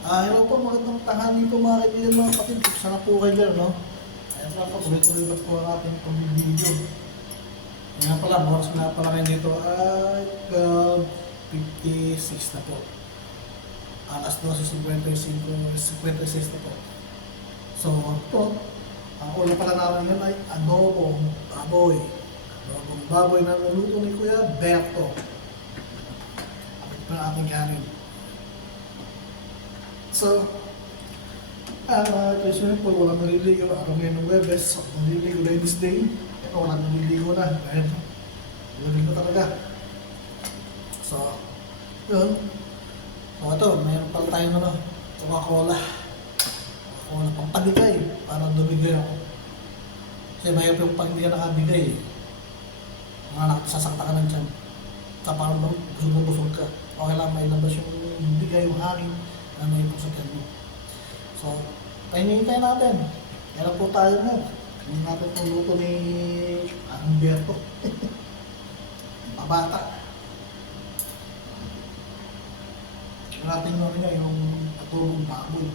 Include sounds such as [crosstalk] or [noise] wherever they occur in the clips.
Ah, hello po, magandang tanghali po mga kaibigan mga kapatid. Sana po kayo dyan, no? Ayan pala po, tuloy-tuloy na po ang ating pag-video. Nga pala, oras na pala ngayon dito ay 12.56 na po. Alas 12.55, 56 na po. So, po, ang ulam pala namin yun ay adobong baboy. Adobong baboy na naluto ni Kuya Berto. Ang ating kanin. So, uh, kasi po walang naliligo. Araw ngayon ng Webes, so, naliligo ladies day. Ito, walang naliligo na. Dahil, naliligo talaga. So, yun. So, ito, mayroon pala tayong ano, Coca-Cola. Coca-Cola pang padigay. Para dumigay ako. Kasi mayroon yung ka nakabigay. Mga nakasasakta ka ng tiyan. Sa parang bang busog ka. Okay lang may labas yung bigay yung hangin na may pusakan mo. So, pahinihintay natin. Meron po tayo na. Hindi natin itong luto ni Humberto. [laughs] Pabata. Yung ating ano niya, yung patulong baboy.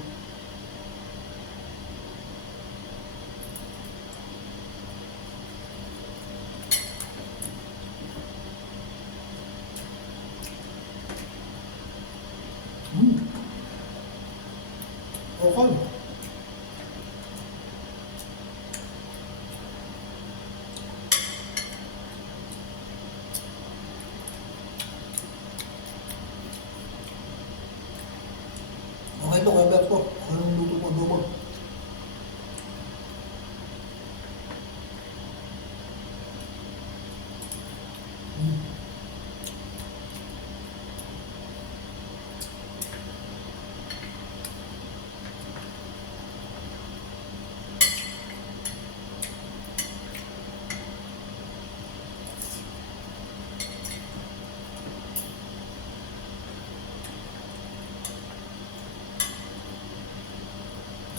Mm. Okay. Okay po, Kuya Bert po. Anong luto mo, adobo? Mm.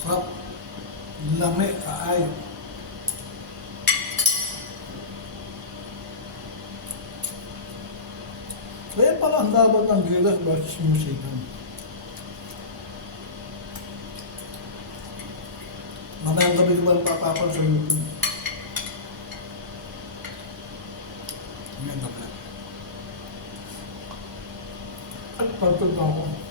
Sarap. Lami, kaayo. Kaya pala ang dapat ng gilas versus musikan. Mamayang gabi ko ba papapan sa YouTube? Ayan na pala. At pagpunta ako.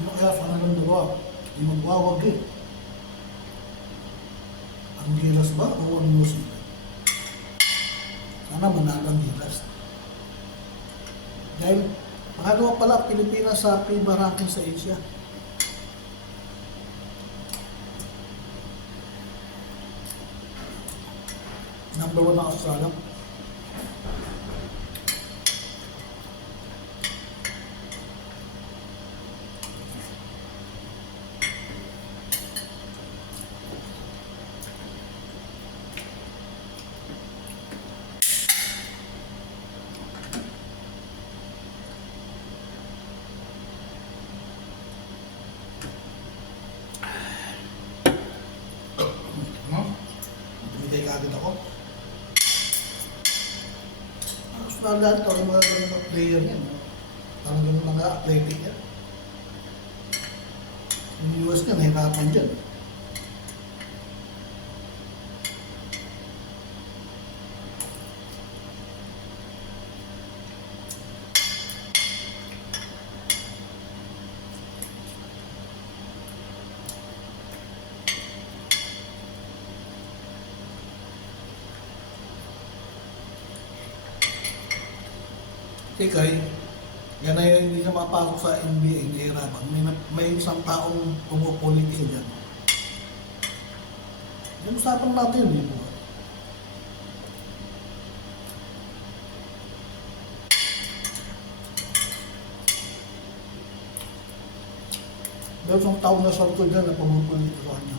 Ano kaya sa ng dalawa? Hindi magwawag eh. Ang gilas ba o ang music? Sana manalo ang gilas. Dahil pangalawa pala Pilipinas sa FIBA ranking sa Asia. Number one ang Australia. No? Bumigay ka agad ako. Ang Australia ito, ang mga ganun player yan. Parang ganun mga athletic yan. Yung US nga, nahirapan dyan. Ikay, yan ay hindi ka mapasok sa NBA, nahihirapan. May, may isang taong pumupolitika dyan. Yung usapan natin yun, di ba? Meron isang taong nasa likod dyan na pumupolitika sa kanya.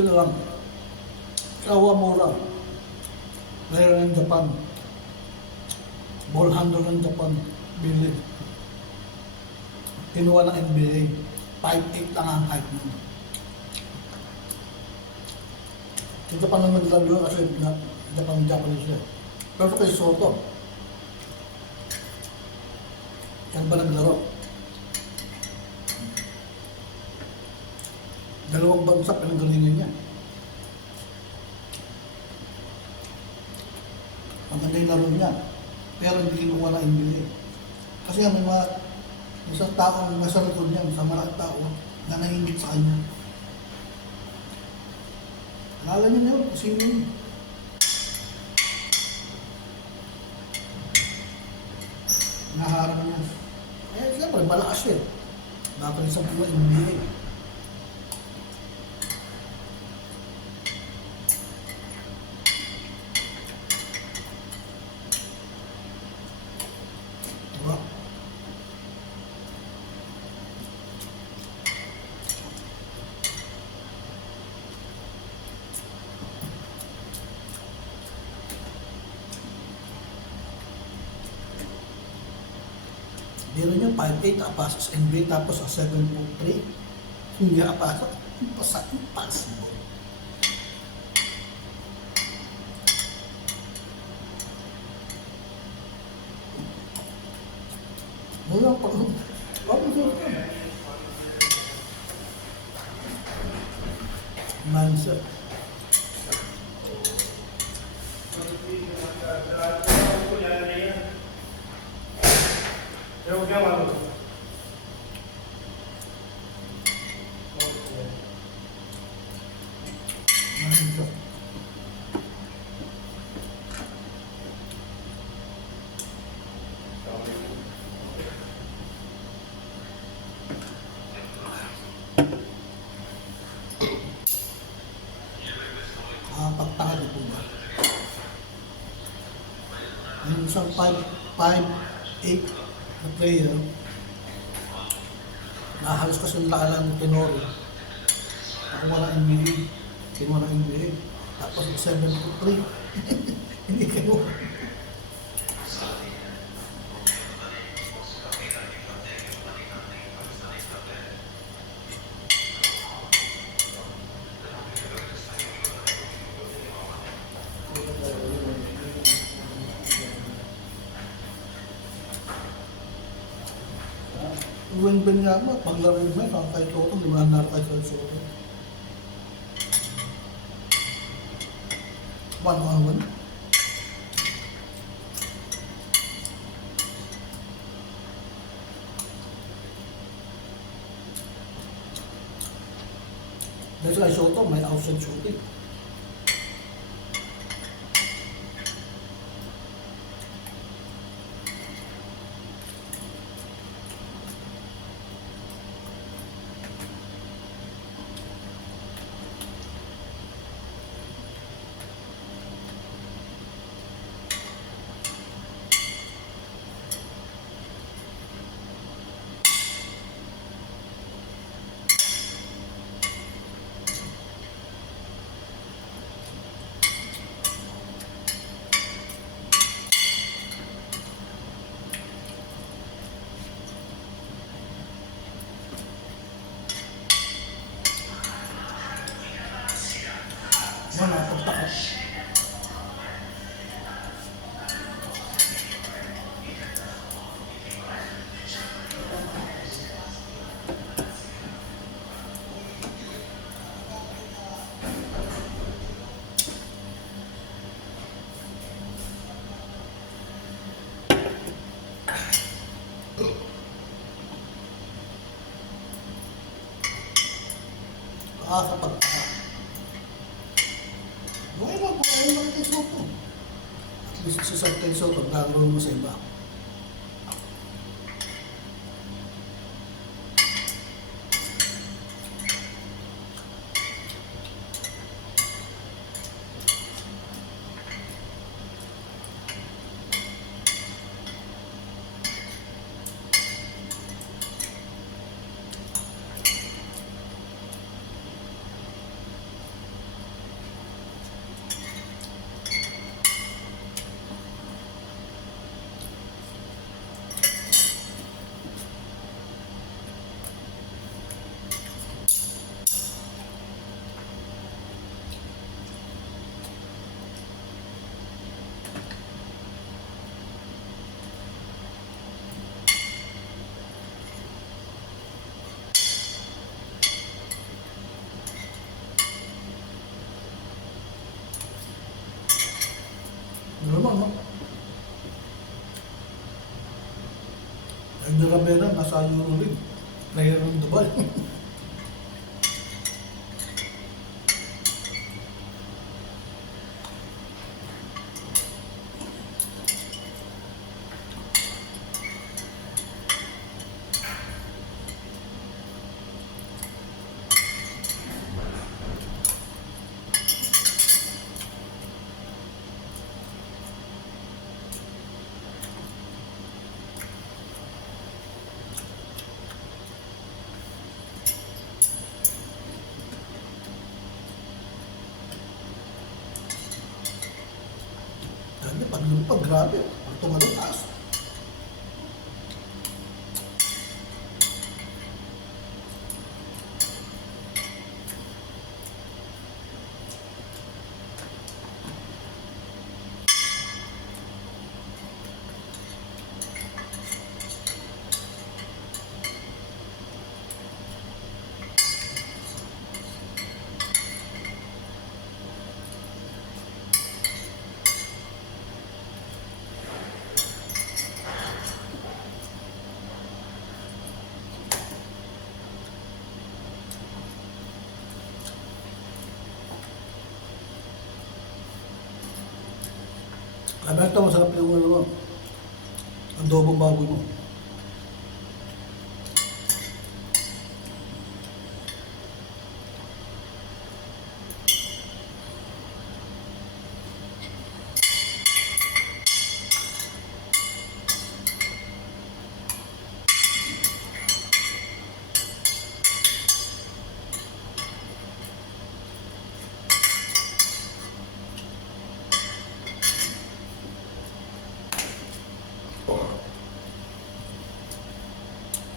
Ito na lang. Kawamura. Player ng Japan. Ball handler ng Japan. Billy. Kinuha ng NBA. 5'8 lang ang height. Sa Japan lang naglaro yun kasi na, Japan Japanese siya. Pero kay Soto. Yan ba naglaro? Dalawang bansa pinanggalingan niya. Ang ganda yung laro niya. Pero hindi kinuha ng NBA. Kasi ang mga isang taong nasa likod niya, sa malaking tao, na nahingit sa kanya. Alala niyo na yun, sino yun. Naharap niya. Eh, siyempre, malakas siya. Dapat sa mga NBA. Biro niya 5'8 nakapasok sa NBA tapos sa 7'3 hindi. Pasa impossible. Wala pa. Ano sa Mindset. Eu vi uma luz. Mindset. Ah, pagtakad po ba? Yung isang 5, 5, 8 na nahalos kasi yung lakalan ng Tenori. Ako wala NBA, kinuha ng NBA. Tapos yung 7 to 3, hindi kinuha. Win-win nga mo, paglaro mo, kung kay Soto, di ba naro kay Soto? One on one. Dahil kay Soto, may outside shooting. Wala, pagtaka. Pagtaka. Okay lang, okay lang kay Soto. At least sa San Soto, nagkaroon mo sa iba. Rabena, nasa Euroleague. Player ng Dubai. Grabe, pag lumipad, grabe. Pag tumalo, taas. Ano ito, masarap yung ano mo. Ang dobong baboy mo.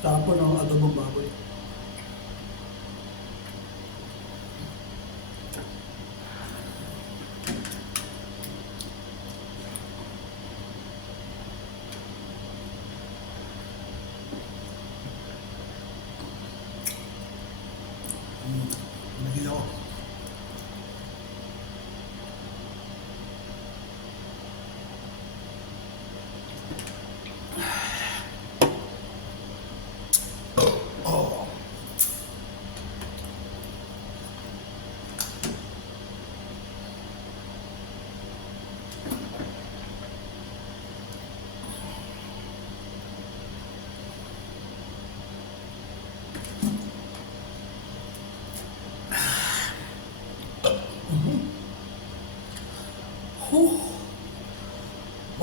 Tapon ng adobong baboy.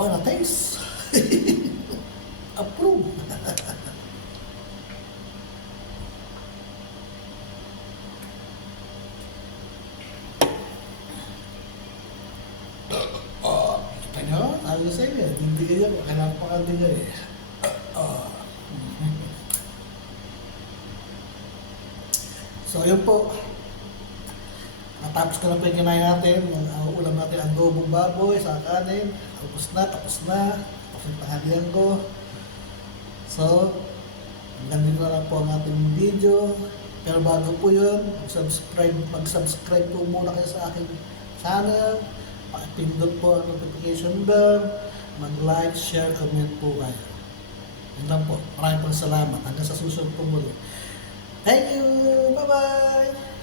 Olha, até isso. Natapos ko na po yung kinain natin. Yung uh, ulam natin ang adobong baboy sa kanin. Tapos na, tapos na. Tapos yung tanghalian ko. So, hanggang dito na lang po ang ating video. Pero bago po yun, mag-subscribe, mag-subscribe po muna kayo sa aking channel. Pakipindot po ang notification bell. Mag-like, share, comment po kayo. Yun lang po. Maraming pong salamat. Hanggang sa susunod po muli. Thank you! Bye-bye!